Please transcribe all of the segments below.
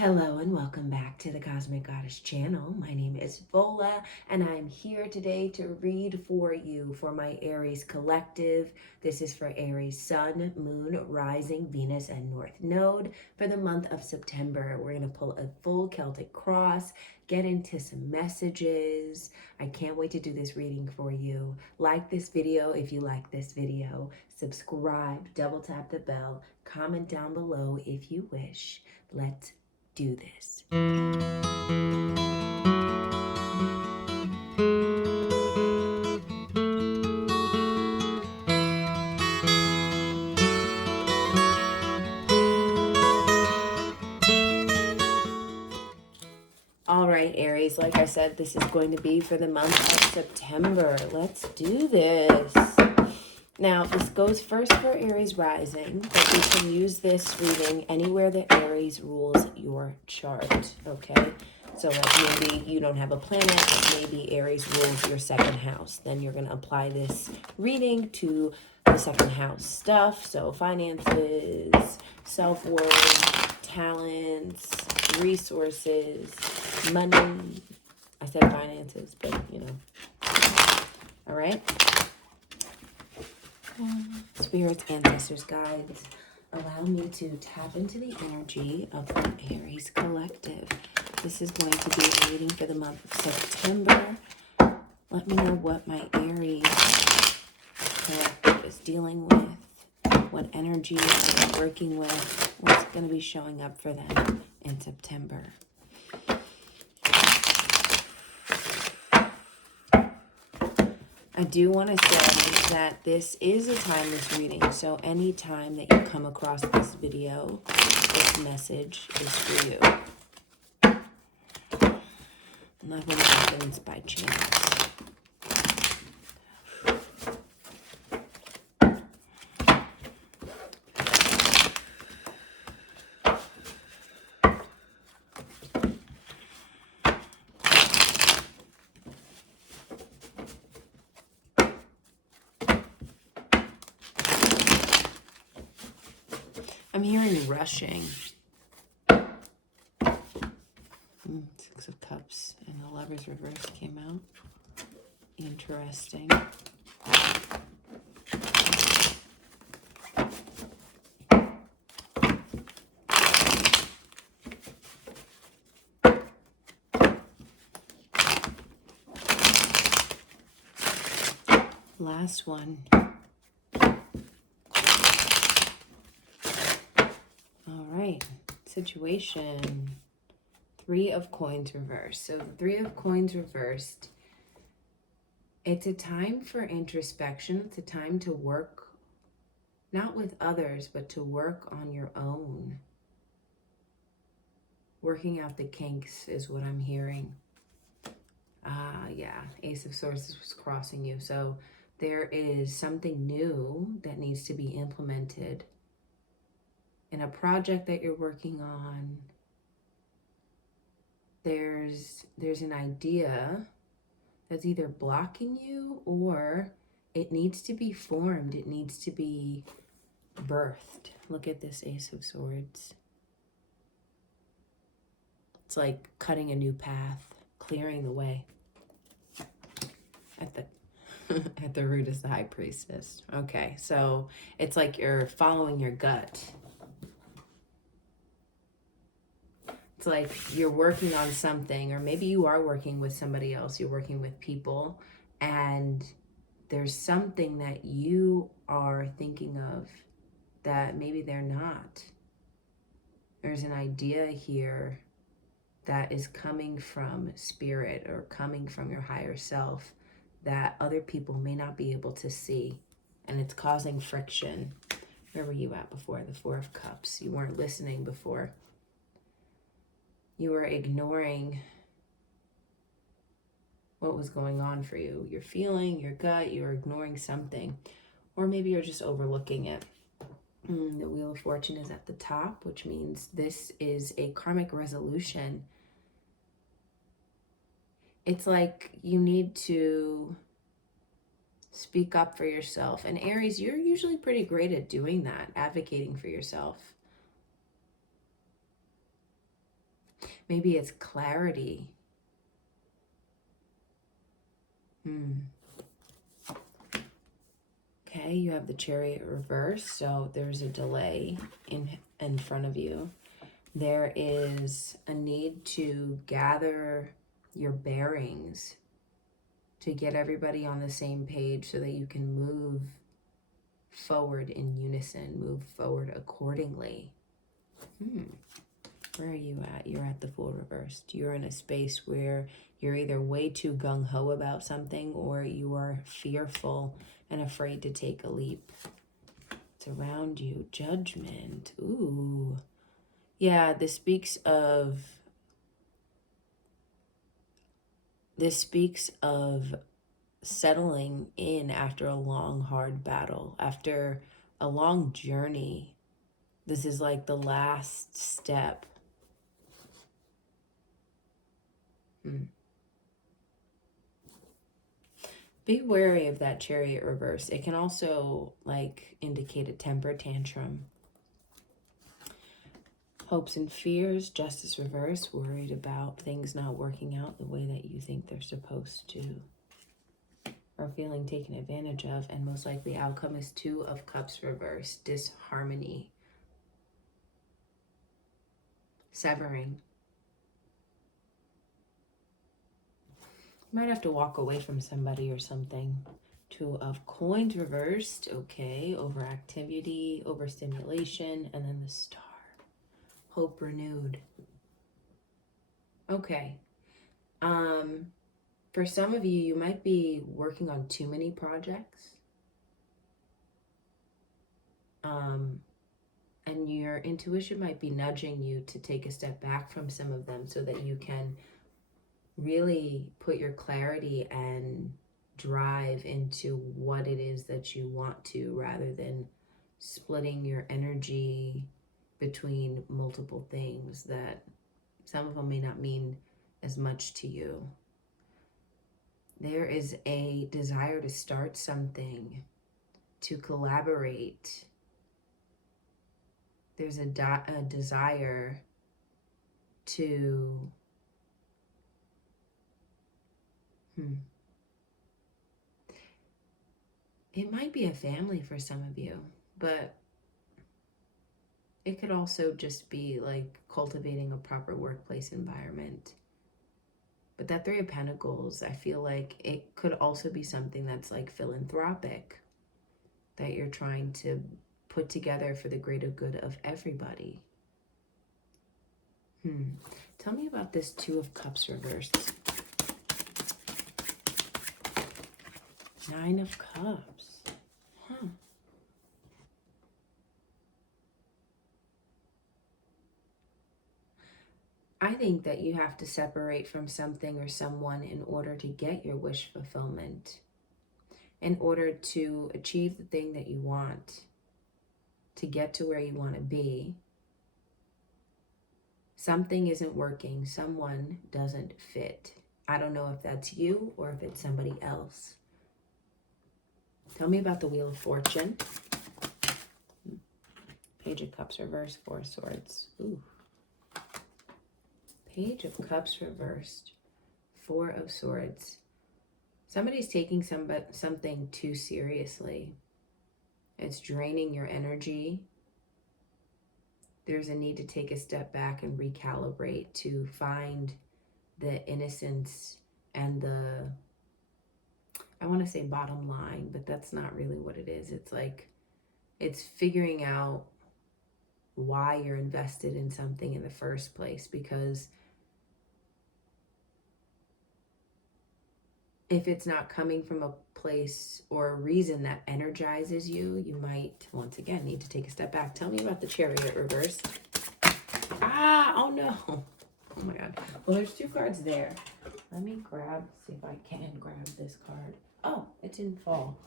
Hello and welcome back to the Cosmic Goddess channel. My name is Vola and I'm here today to read for you for my Aries Collective. This is for Aries Sun, Moon, Rising, Venus, and North Node for the month of September. We're going to pull a full Celtic cross, get into some messages. I can't wait to do this reading for you. Like this video if you like this video. Subscribe, double tap the bell, comment down below if you wish. Let's do this. All right, Aries, like I said, this is going to be for the month of September. Let's do this. Now, this goes first for Aries rising, but you can use this reading anywhere that Aries rules your chart, okay? So like maybe you don't have a planet, but maybe Aries rules your second house. Then you're going to apply this reading to the second house stuff. So finances, self-worth, talents, resources, money. I said finances, but you know. All right. Spirits, ancestors, guides, allow me to tap into the energy of the Aries Collective. This is going to be a reading for the month of September. Let me know what my Aries Collective is dealing with, what energy they're working with, what's going to be showing up for them in September. I do want to say that this is a timeless reading, so anytime that you come across this video, this message is for you. Nothing happens by chance. I'm hearing rushing. Six of Cups and the Lover's reverse came out. Interesting. Last one. All right, situation. Three of Coins reversed. So the Three of Coins reversed, it's a time for introspection. It's a time to work, not with others, but to work on your own. Working out the kinks is what I'm hearing. Yeah, Ace of Swords was crossing you. So there is something new that needs to be implemented in a project that you're working on. There's an idea that's either blocking you or it needs to be formed. It needs to be birthed. Look at this Ace of Swords. It's like cutting a new path, clearing the way. At the root is the High Priestess. Okay, so it's like you're following your gut. It's like you're working on something, or maybe you are working with somebody else. You're working with people, and there's something that you are thinking of that maybe they're not. There's an idea here that is coming from spirit or coming from your higher self that other people may not be able to see, and it's causing friction. Where were you at before? The Four of Cups. You weren't listening before. You were ignoring what was going on for you. You're feeling, your gut, you're ignoring something. Or maybe you're just overlooking it. The Wheel of Fortune is at the top, which means this is a karmic resolution. It's like you need to speak up for yourself. And Aries, you're usually pretty great at doing that, advocating for yourself. Maybe it's clarity. Okay, you have the Chariot reverse, so there's a delay in front of you. There is a need to gather your bearings, to get everybody on the same page so that you can move forward in unison, move forward accordingly. Where are you at? You're at the Fool reversed. You're in a space where you're either way too gung-ho about something, or you are fearful and afraid to take a leap. It's around you. Judgment. Ooh. Yeah, this speaks of settling in after a long, hard battle, after a long journey. This is like the last step. Be wary of that Chariot reverse. It can also like indicate a temper tantrum. Hopes and fears, Justice reverse, worried about things not working out the way that you think they're supposed to, or feeling taken advantage of. And most likely outcome is Two of Cups reverse, disharmony, severing. You might have to walk away from somebody or something. Two of Coins reversed, okay, overactivity, overstimulation, and then the Star. Hope renewed. Okay. For some of you, you might be working on too many projects. And your intuition might be nudging you to take a step back from some of them so that you can really put your clarity and drive into what it is that you want to, rather than splitting your energy between multiple things that some of them may not mean as much to you. There is a desire to start something, to collaborate. There's a desire to it might be a family for some of you, but it could also just be like cultivating a proper workplace environment. But that Three of Pentacles, I feel like it could also be something that's like philanthropic, that you're trying to put together for the greater good of everybody. Tell me about this Two of Cups reversed. Nine of Cups. I think that you have to separate from something or someone in order to get your wish fulfillment, in order to achieve the thing that you want, to get to where you want to be. Something isn't working. Someone doesn't fit. I don't know if that's you or if it's somebody else. Tell me about the Wheel of Fortune. Page of Cups reversed, Four of Swords. Ooh. Page of Cups reversed, Four of Swords. Somebody's taking something too seriously. It's draining your energy. There's a need to take a step back and recalibrate, to find the innocence and the, I want to say bottom line, but that's not really what it is. It's like, it's figuring out why you're invested in something in the first place, because if it's not coming from a place or a reason that energizes you, you might, once again, need to take a step back. Tell me about the Chariot reversed. Oh no. Oh my God. Well, there's two cards there. Let me see if I can grab this card. Oh, it didn't fall.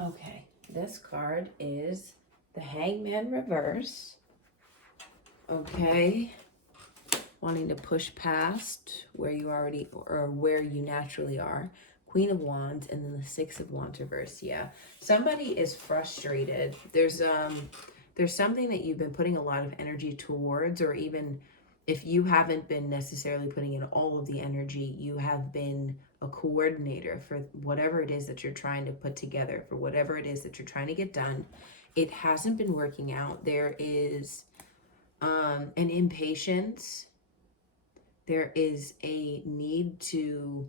Okay. This card is the Hangman reverse. Okay. Wanting to push past where you already, or where you naturally are. Queen of Wands, and then the Six of Wands reverse. Yeah, somebody is frustrated. There's something that you've been putting a lot of energy towards, or even if you haven't been necessarily putting in all of the energy, you have been a coordinator for whatever it is that you're trying to put together, for whatever it is that you're trying to get done. It hasn't been working out. There is an impatience. There is a need to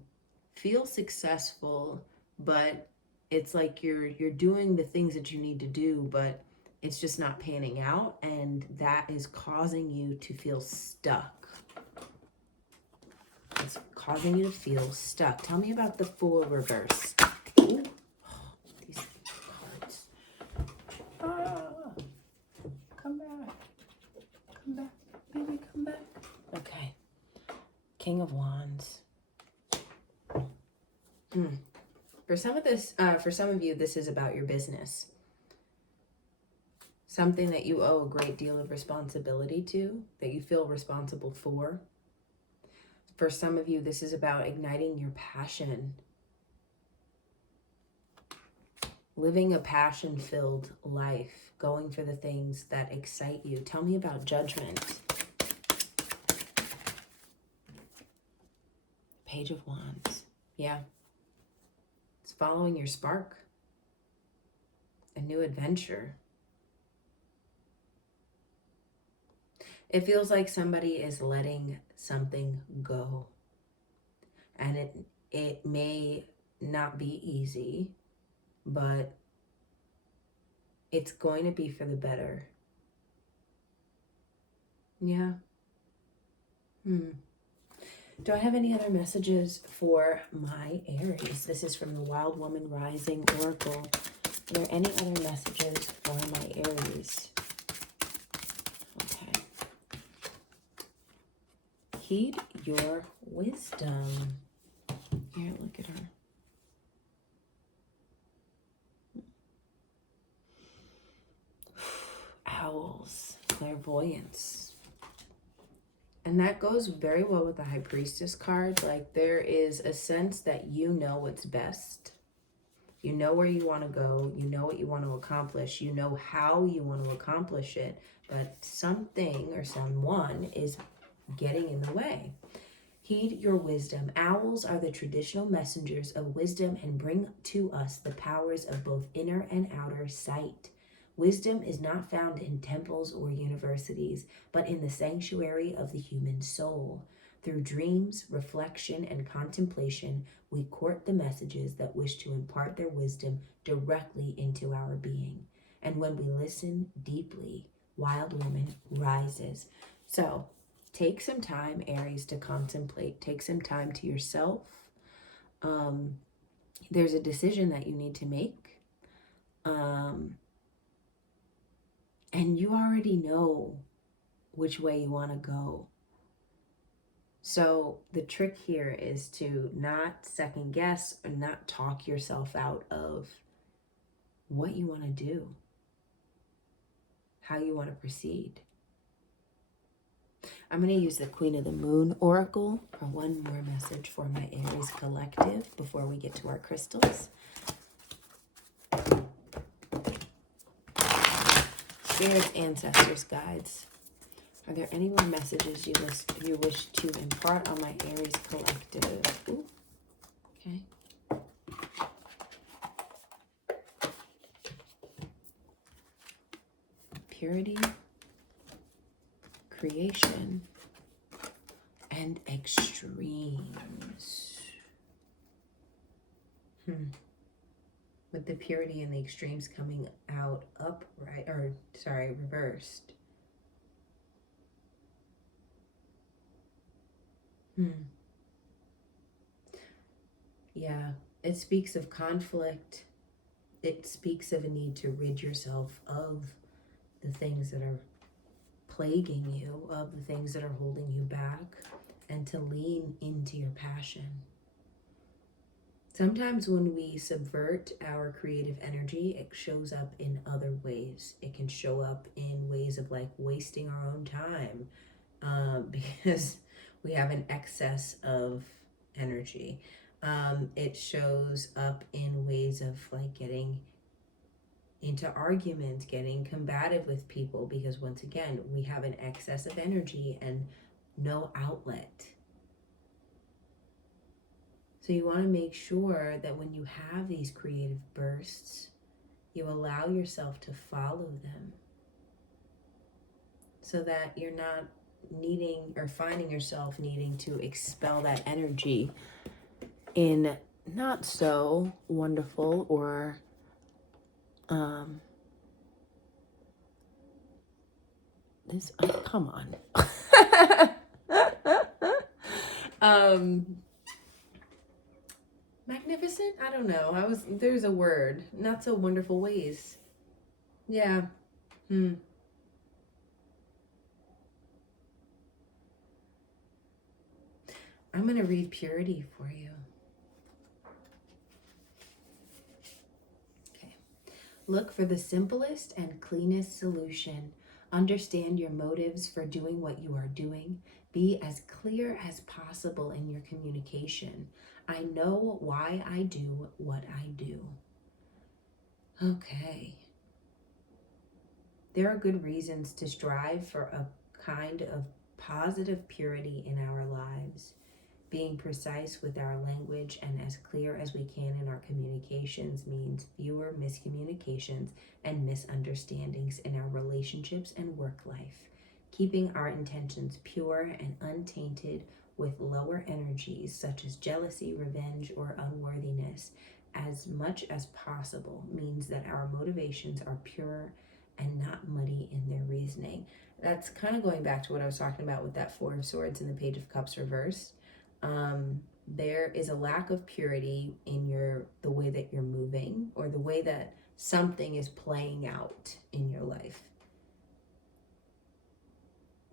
feel successful, but it's like you're doing the things that you need to do, but it's just not panning out, and that is causing you to feel stuck. It's causing you to feel stuck. Tell me about the Fool reverse. Ooh. Oh, these cards. Come back. Come back. Baby, come back. Okay. King of Wands. For some of you, this is about your business. Something that you owe a great deal of responsibility to, that you feel responsible for. For some of you, this is about igniting your passion. Living a passion-filled life, going for the things that excite you. Tell me about Judgment. Page of Wands. Yeah. It's following your spark. A new adventure. It feels like somebody is letting something go. And it may not be easy, but it's going to be for the better. Yeah. Do I have any other messages for my Aries? This is from the Wild Woman Rising Oracle. Are there any other messages for my Aries? Okay. Heed your wisdom. Here, look at her. Owls, clairvoyance. And that goes very well with the High Priestess card. Like, there is a sense that you know what's best. You know where you want to go. You know what you want to accomplish. You know how you want to accomplish it. But something or someone is getting in the way. Heed your wisdom. Owls are the traditional messengers of wisdom and bring to us the powers of both inner and outer sight. Wisdom is not found in temples or universities, but in the sanctuary of the human soul. Through dreams, reflection, and contemplation, we court the messages that wish to impart their wisdom directly into our being. And when we listen deeply, Wild Woman rises. So, take some time, Aries, to contemplate. Take some time to yourself. There's a decision that you need to make. And you already know which way you want to go. So the trick here is to not second guess or not talk yourself out of what you want to do, how you want to proceed. I'm going to use the Queen of the Moon Oracle for one more message for my Aries Collective before we get to our crystals. Spirits, ancestors, guides. Are there any more messages you wish to impart on my Aries Collective? Ooh. Okay. Purity, creation, and extremes. With the purity and the extremes coming out upright, or sorry, reversed. Yeah, it speaks of conflict. It speaks of a need to rid yourself of the things that are plaguing you, of the things that are holding you back, and to lean into your passion. Sometimes when we subvert our creative energy, it shows up in other ways. It can show up in ways of like wasting our own time because we have an excess of energy. It shows up in ways of like getting into arguments, getting combative with people, because once again, we have an excess of energy and no outlet. So you want to make sure that when you have these creative bursts, you allow yourself to follow them so that you're not needing or finding yourself needing to expel that energy in not so wonderful or this, oh, come on. Magnificent? I don't know. There's a word. Not so wonderful ways. Yeah. I'm going to read purity for you. Okay. Look for the simplest and cleanest solution. Understand your motives for doing what you are doing. Be as clear as possible in your communication. I know why I do what I do. Okay. There are good reasons to strive for a kind of positive purity in our lives. Being precise with our language and as clear as we can in our communications means fewer miscommunications and misunderstandings in our relationships and work life. Keeping our intentions pure and untainted with lower energies such as jealousy, revenge, or unworthiness as much as possible means that our motivations are pure and not muddy in their reasoning. That's kind of going back to what I was talking about with that Four of Swords and the Page of Cups reversed. There is a lack of purity in the way that you're moving or the way that something is playing out in your life.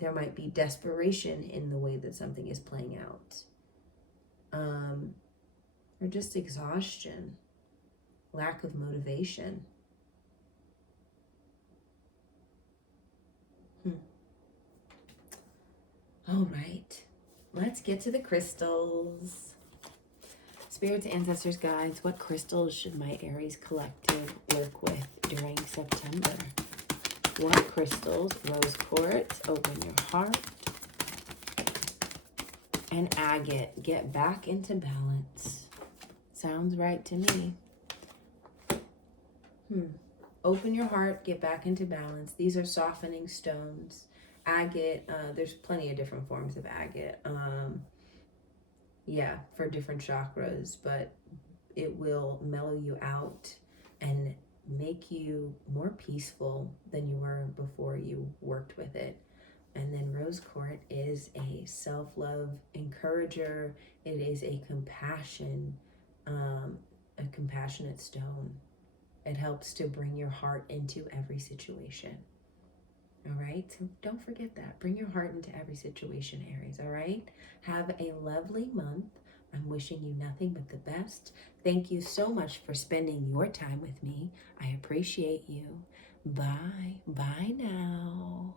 There might be desperation in the way that something is playing out. Or just exhaustion, lack of motivation. All right. Let's get to the crystals. Spirits, ancestors, guides, what crystals should my Aries collective work with during September? What crystals? Rose quartz, open your heart. And agate, get back into balance. Sounds right to me. Open your heart, get back into balance. These are softening stones. Agate, there's plenty of different forms of agate. Yeah, for different chakras, but it will mellow you out and make you more peaceful than you were before you worked with it. And then rose quartz is a self-love encourager. It is a compassionate stone. It helps to bring your heart into every situation. All right, so don't forget that. Bring your heart into every situation, Aries, all right? Have a lovely month. I'm wishing you nothing but the best. Thank you so much for spending your time with me. I appreciate you. Bye. Bye now.